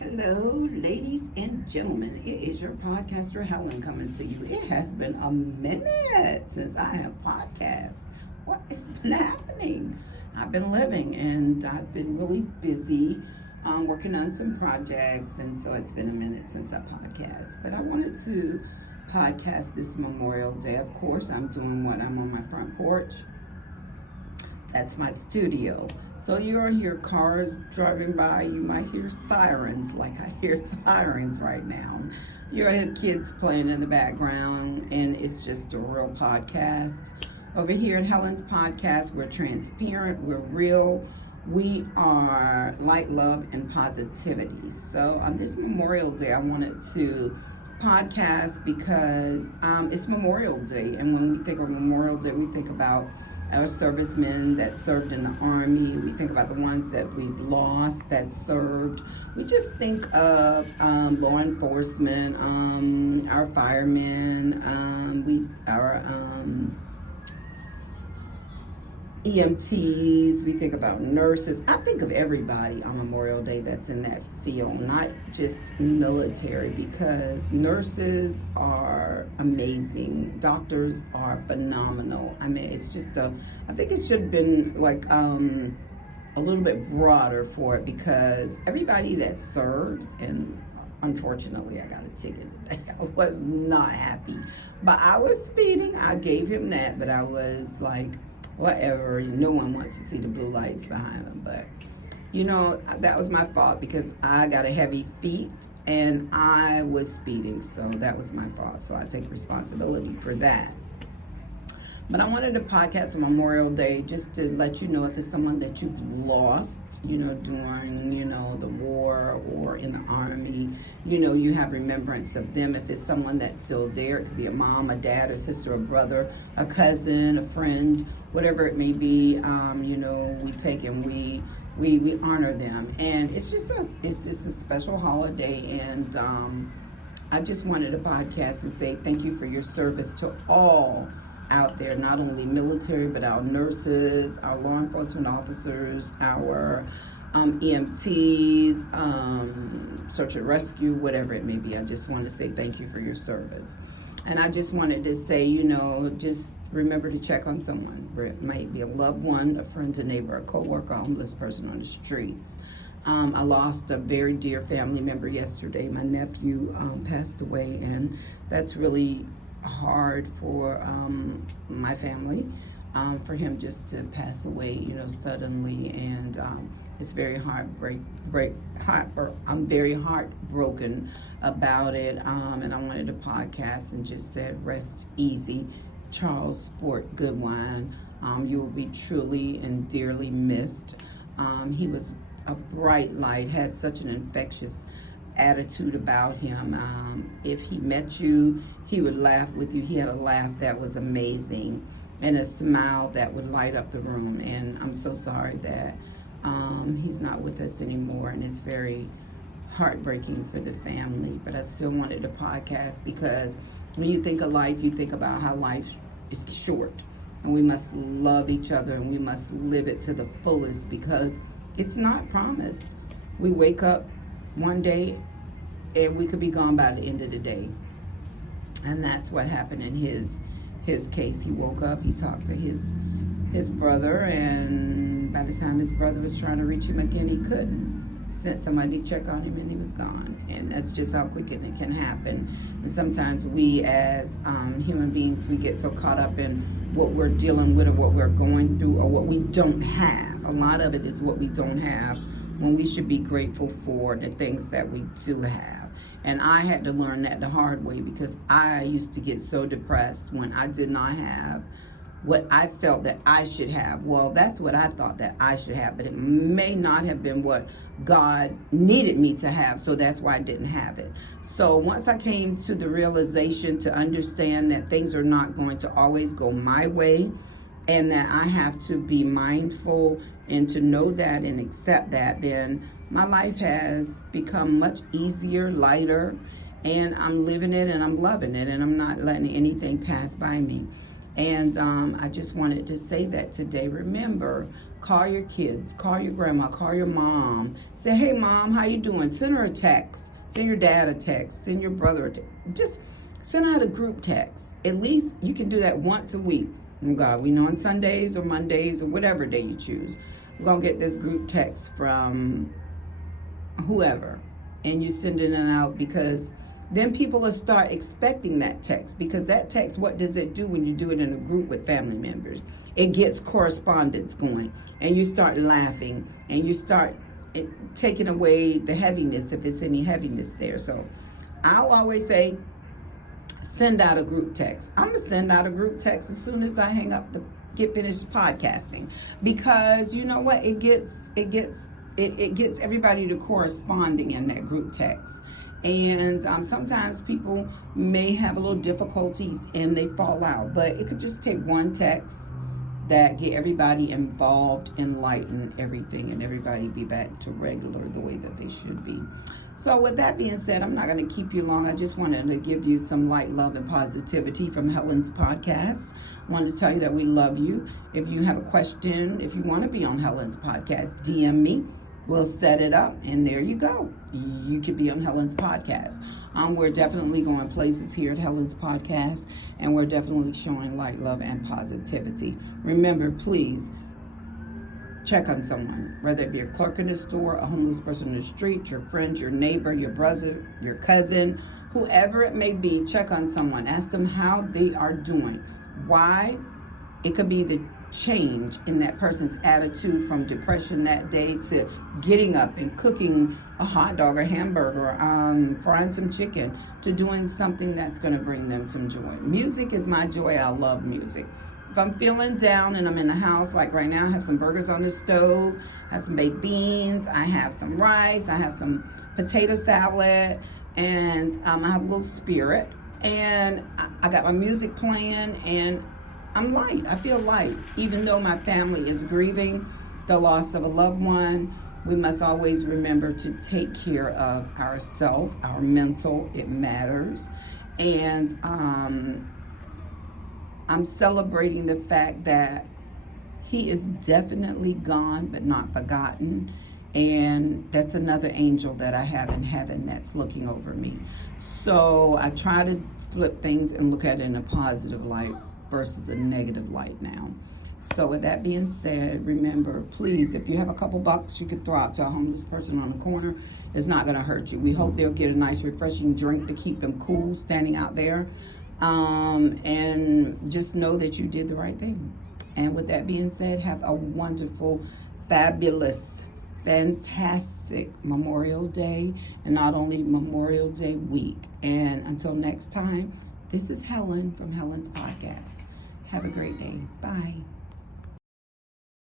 Hello, ladies and gentlemen. It is your podcaster Helen coming to you. It has been a minute since I have podcast. What has been happening? I've been living and I've been really busy working on some projects, and so it's been a minute since I podcast. But I wanted to podcast this Memorial Day. Of course, I'm doing what I'm on my front porch. That's my studio. So you'll hear cars driving by. You might hear sirens, like I hear sirens right now. You'll hear kids playing in the background, and it's just a real podcast. Over here at Helen's Podcast, we're transparent, we're real, we are light, love, and positivity. So on this Memorial Day, I wanted to podcast because it's Memorial Day, and when we think of Memorial Day, we think about our servicemen that served in the Army. We think about the ones that we've lost that served. We just think of law enforcement, our firemen, our EMTs. We think about nurses. I think of everybody on Memorial Day that's in that field, not just military, because nurses are amazing. Doctors are phenomenal. I mean, it's just I think it should have been like a little bit broader for it, because everybody that serves, and unfortunately I got a ticket today. I was not happy, but I was speeding. I gave him that, but I was like, whatever, no one wants to see the blue lights behind them. But you know, that was my fault, because I got a heavy feet and I was speeding, so that was my fault. So I take responsibility for that. But I wanted to podcast on Memorial Day just to let you know, if it's someone that you've lost, you know, during, you know, the war or in the Army, you know, you have remembrance of them. If it's someone that's still there, it could be a mom, a dad, a sister, a brother, a cousin, a friend, whatever it may be. You know, we take and we honor them, and it's just it's a special holiday. And I just wanted to podcast and say thank you for your service to all out there, not only military, but our nurses, our law enforcement officers, our EMTs, search and rescue, whatever it may be. I just want to say thank you for your service. And I just wanted to say, you know, just remember to check on someone. It might be a loved one, a friend, a neighbor, a co-worker, a homeless person on the streets. I lost a very dear family member yesterday. My nephew passed away, and that's really hard for my family, for him just to pass away, you know, suddenly. And it's very I'm very heartbroken about it. And I wanted to podcast and just said, rest easy, Charles Sport Goodwine. You will be truly and dearly missed. He was a bright light, had such an infectious attitude about him. If he met you, he would laugh with you. He had a laugh that was amazing, and a smile that would light up the room. And I'm so sorry that he's not with us anymore, and it's very heartbreaking for the family. But I still wanted to podcast, because when you think of life, you think about how life is short, and we must love each other, and we must live it to the fullest, because it's not promised. We wake up one day and we could be gone by the end of the day. And that's what happened in his case. He woke up, he talked to his brother, and by the time his brother was trying to reach him again, he couldn't. Sent somebody to check on him, and he was gone. And that's just how quick it can happen. And sometimes we as human beings, we get so caught up in what we're dealing with, or what we're going through, or what we don't have. A lot of it is what we don't have, when we should be grateful for the things that we do have. And I had to learn that the hard way, because I used to get so depressed when I did not have what I felt that I should have. Well, that's what I thought that I should have, but it may not have been what God needed me to have, so that's why I didn't have it. So once I came to the realization to understand that things are not going to always go my way, and that I have to be mindful and to know that and accept that, then my life has become much easier, lighter, and I'm living it and I'm loving it, and I'm not letting anything pass by me. And I just wanted to say that today. Remember, Call your kids, call your grandma, call your mom. Say, hey mom, how you doing? Send her a text. Send your dad a text. Send your brother a text. Just send out a group text. At least you can do that once a week. Oh God, we know on Sundays or Mondays or whatever day you choose, we're going to get this group text from whoever. And you sending it out, because then people will start expecting that text, because that text, what does it do when you do it in a group with family members? It gets correspondence going, and you start laughing, and you start taking away the heaviness, if it's any heaviness there. So I'll always say, send out a group text. I'm gonna send out a group text as soon as I hang up get finished podcasting, because you know what, it gets everybody to corresponding in that group text. And sometimes people may have a little difficulties and they fall out, but it could just take one text that get everybody involved, enlighten everything, and everybody be back to regular the way that they should be. So with that being said, I'm not going to keep you long. I just wanted to give you some light, love, and positivity from Helen's podcast. I wanted to tell you that we love you. If you have a question, if you want to be on Helen's podcast, DM me. We'll set it up, and there you go. You can be on Helen's podcast. We're definitely going places here at Helen's podcast, and we're definitely showing light, love, and positivity. Remember, please check on someone, whether it be a clerk in the store, a homeless person in the street, your friend, your neighbor, your brother, your cousin, whoever it may be. Check on someone. Ask them how they are doing. Why? It could be the change in that person's attitude from depression that day to getting up and cooking a hot dog or hamburger, frying some chicken, to doing something that's going to bring them some joy. Music is my joy. I love music. If I'm feeling down and I'm in the house, like right now, I have some burgers on the stove, I have some baked beans, I have some rice, I have some potato salad, and I have a little spirit, and I got my music playing, and I'm light. I feel light. Even though my family is grieving the loss of a loved one, we must always remember to take care of ourselves, our mental. It matters. And I'm celebrating the fact that he is definitely gone but not forgotten. And that's another angel that I have in heaven that's looking over me. So I try to flip things and look at it in a positive light versus a negative light now. So with that being said, remember, please, if you have a couple bucks you could throw out to a homeless person on the corner, it's not going to hurt you. We hope they'll get a nice refreshing drink to keep them cool standing out there. And just know that you did the right thing. And with that being said, have a wonderful, fabulous, fantastic Memorial Day, and not only Memorial Day week. And until next time, this is Helen from Helen's podcast. Have a great day. Bye.